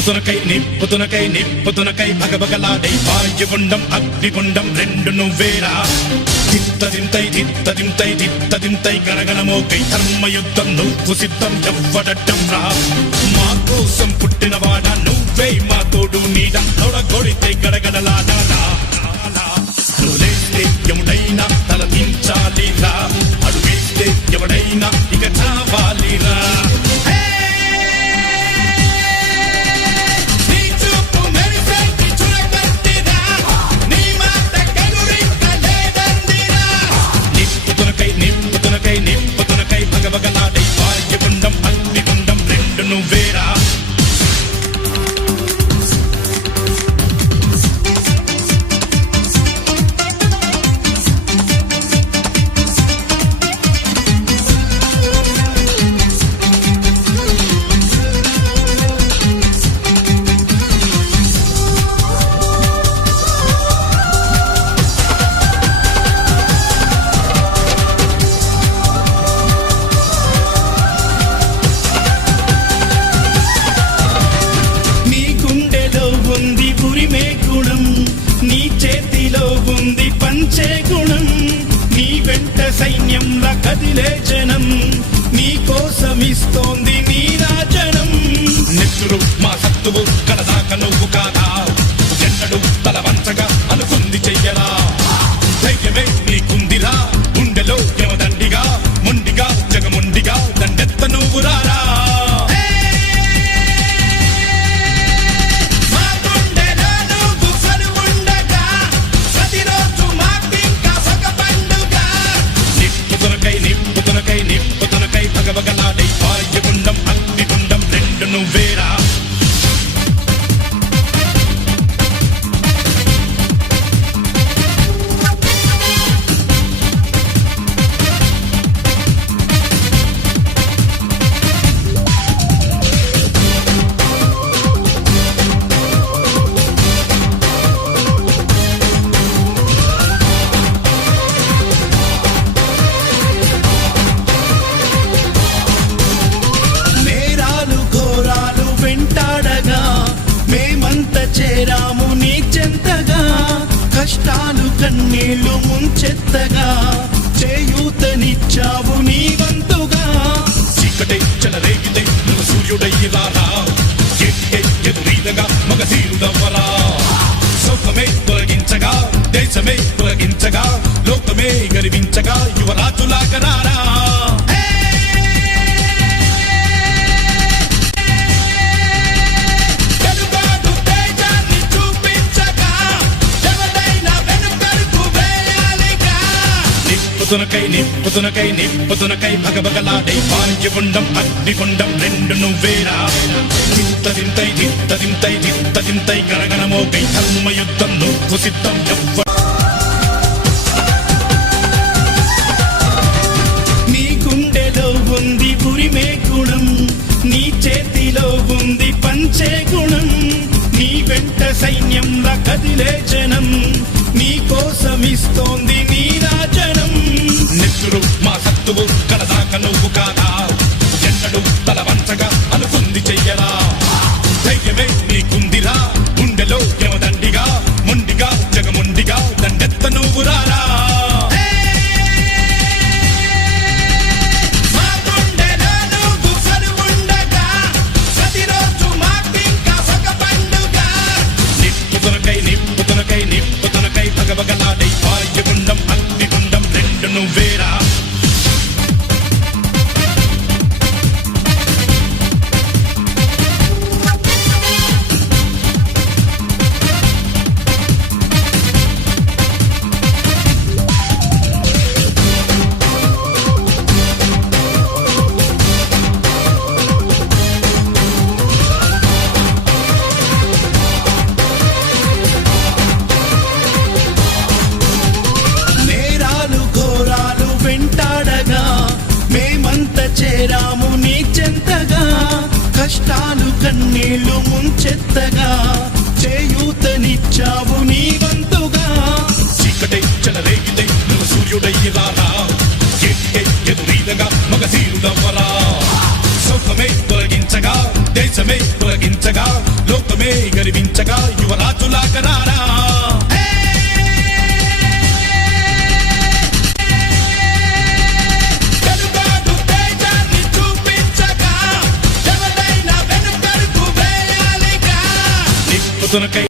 నిప్పుతునకై భగభగలాడై వాయుగుండం అగ్నిగుండం రెండు నువ్వేరా దిత్తదింతై గణగణమోకై ధర్మయుద్ధం నువ్వు సిద్ధం ఎవ్వడట్టం రా మా కోసం పుట్టినవాడా నువ్వే మా తోడు నీడ తొడగొడితే గడగడలాడాలా నువ్వేస్తే ఎవడైనా తల దించాలిరా అడుగేస్తే ఎవడైనా ఇక చావాలిరా నిప్పుతునకై భగభగలాడై వాయుగుండం అగ్నిగుండం రెండు నువ్వేరా నీ చేతిలో ఉంది పంచే గుణం నీ వెంట సైన్యంలా కదిలే జనం నీ కోసమిస్తోంది నీ రాజనం నెత్తురు మా సత్తువు కడదాక నువ్వు కాదా ఎన్నడు తల వంచగా అనుకుంది చెయ్యరా ధైర్యమే నీకుందిరా గుండెలో యమదండిగా మొండిగా జగముండిగా దండెత్త నువ్వు రారా నిప్పుతునకై భగభగలాడై వాయుగుండం అగ్నిగుండం రెండు నువ్వేరా చేరాము నీ చెంతగా కష్టాలు కన్నీళ్లు ముంచెత్తగా చేయూతనిచ్చావు నీ వంతుగా చీకటే చెలరేగితే నువ్వు సూర్యుడయ్యిరారా ఎదురీదగా మగధీరుడవ్వరా సౌఖమే తొలగించగా దేశమే తొలగించగా లోకమే గర్వించగా యువరాజులాగరారా నిప్పుతునకై భగభగలాడై వాయుగుండం అగ్నిగుండం రెండు నువ్వేరా దిత్తదింతై గణగణమోకై ధర్మయుద్ధం నువ్వు సిద్ధం నీ గుండెలో ఉంది పురిమే గుణం నీ చేతిలో ఉంది పంచే గుణం నీ వెంట సైన్యంలా కదిలే జనం నీ కోసమిస్తోంది నీ రాజనం నెత్తురు మా సత్తువు కడదాక నువ్వు కాదా ఎన్నడు తల వంచగా అనుకుంది చెయ్యరా ధైర్యమే నీకుందిరా గుండెలో యమదండిగా మొండిగా జగముండిగా దండెత్త నువ్వు రారా నిప్పుతునకై భగభగలాడై వాయుగుండం అగ్నిగుండం రెండు నువ్వేరా చేరాము నీ చెంతగా కష్టాలు కన్నీళ్లు ముంచెత్తగా చేయూతనిచ్చావు నీ వంతుగా